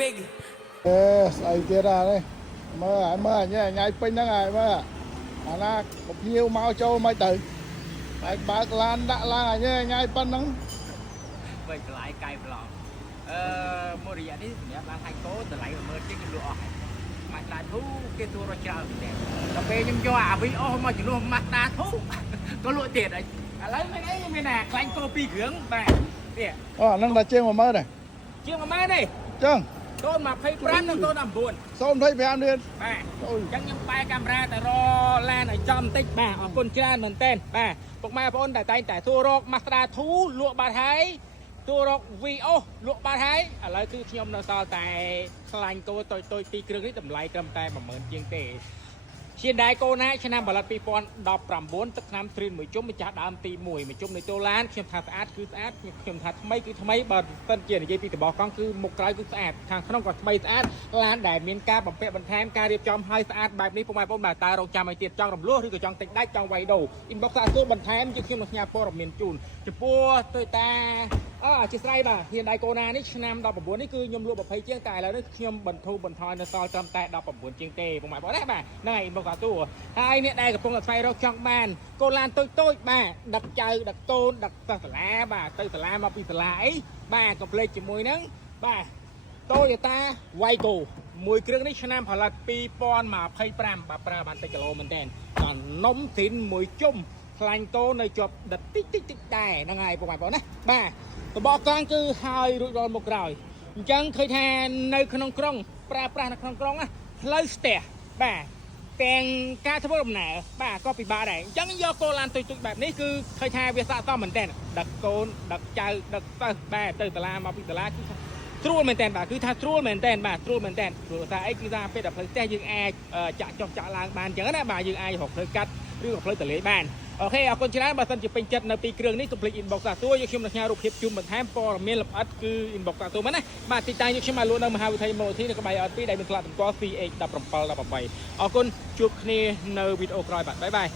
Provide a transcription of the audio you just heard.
big ស្អីទៀតអានេះមើលញ៉ៃពេញហ្នឹងហើយមើលអាណាភ្ញៀវមកចូលមិនទៅតែបើកឡានដាក់ឡើងញ៉ៃប៉ុណ្ណឹង vậy lại cài vlog một rìa đi nhớ là thành phố từ lại mở chiếc cái lụa mà là thú cái tour rồi chờ đẹp cà phê nhưng cho vì ô mà chỉ luôn mặt đá thú có lụa tiền đấy lấy mấy đấy mấy nè canh copy hướng về nè ហ្នឹងតែជាង10000ដែរ chiếc mà mấy đây ចឹង tôi mà phay brand nó tôi làm buồn 025រៀល bà អូយ chẳng những bay camera tại ro lan ở trong tích bà ở con trên mình tên bà bọc mai bọn đại tay tại tour rock Mazda thú lụa bà thấy tour rock VO លក់បាត់ហើយឥឡូវគឺខ្ញុំនៅសល់តែខ្លាញ់គោតូចៗពីរគ្រឿងនេះតម្លៃត្រឹមតែ10000ជាងទេជាដែរគោណាឆ្នាំផលិត2019ទឹកឆ្នាំត្រៀនមួយជុំម្ចាស់ដើមទី1មួយជុំនៃតូឡានខ្ញុំថាស្អាតគឺស្អាតខ្ញុំថាថ្មីគឺថ្មីបើមិនជានិយាយពីរបស់កង់គឺមុខក្រោយគឺស្អាតខាងក្នុងក៏ថ្មីស្អាតឡានដែលមានការបំពាក់បន្ថែមការរៀបចំឲ្យស្អាតបែបនេះពុកម៉ែបងប្អូនបាទតើរងចាំឲ្យទៀតចង់រំលោះឬក៏ចង់ទិញដាច់ចង់វាយដូរ inbox សាកសួរបន្ថែមជាខ្ញុំនឹងផ្ញើព័ត៌មានជូនចំពោះ Toyota ជាស្រ័យបាទហ៊ានដៃកូណានេះឆ្នាំ19នេះគឺខ្ញុំលក់20ជាងតែឥឡូវនេះខ្ញុំបន្ថយនៅសល់ត្រឹមតែ19ជាងទេពុកម៉ែបងប្អូនណាបាទហ្នឹងហើយ inbox សាកសួរហើយអ្នកដែលកំពុងតែស្វែងរកចង់បានកូនឡានតូចបាទដឹកចៅដឹកកូនដឹកសិស្សសាលាបាទទៅសាលាមកពីសាលាអីបាទកុំភ្លេចជាមួយហ្នឹងបាទ Toyota Wigo មួយគ្រឿងនេះឆ្នាំផលិត2025បាទប្រើបានតិចគីឡូមែនតើដល់នំស៊ីនមួយជុំខ្លាញ់តូនៅជាប់ដិតតិចដែរហ្នឹងហើយពុកម៉ែបងប្អូនណាបាទតបកង់គឺហើយរួចរាល់មកក្រោយអញ្ចឹងឃើញថានៅក្នុងក្រុងប្រើប្រាស់នៅក្នុងក្រុងណាផ្លូវស្ទះបាទទាំងការធ្វើដំណើរបាទក៏ពិបាកដែរអញ្ចឹងយកកូនឡានទុយបែបនេះគឺឃើញថាវាស័ក្តិសមមែនតើដឹកកូនដឹកចៅដឹកសិស្សបាទទៅសាលាមកពីសាលាគឺស្រួលមែនតើបាទគឺថាស្រួលមែនតើបាទស្រួលមែនតើព្រោះថាអីគឺថាពេលដល់ផ្លូវស្ទះយើងអាចចាក់ចុះចាក់ឡើងបានអញ្ចឹងណាបាទយើងអាចរកផ្លូវកាត់ឬក៏ផ្លូវទន្លេបានអូខេអរគុណច្រើនបើសិនជាពេញចិត្តនៅពីគ្រឿងនេះកុំភ្លេច inbox សាសួរយកខ្ញុំនឹងផ្ញើរូបភាពជូនបន្ថែមព័ត៌មានលម្អិតគឺ inbox សាសួរមែនណាបាទទីតាំងយកខ្ញុំមកលក់នៅមហាវិថីមូលនិធិនៅក្បែរ R2 ដែលមានផ្លាកតម្កល់ CH1718 អរគុណជួបគ្នានៅវីដេអូក្រោយបាទបាយបាយ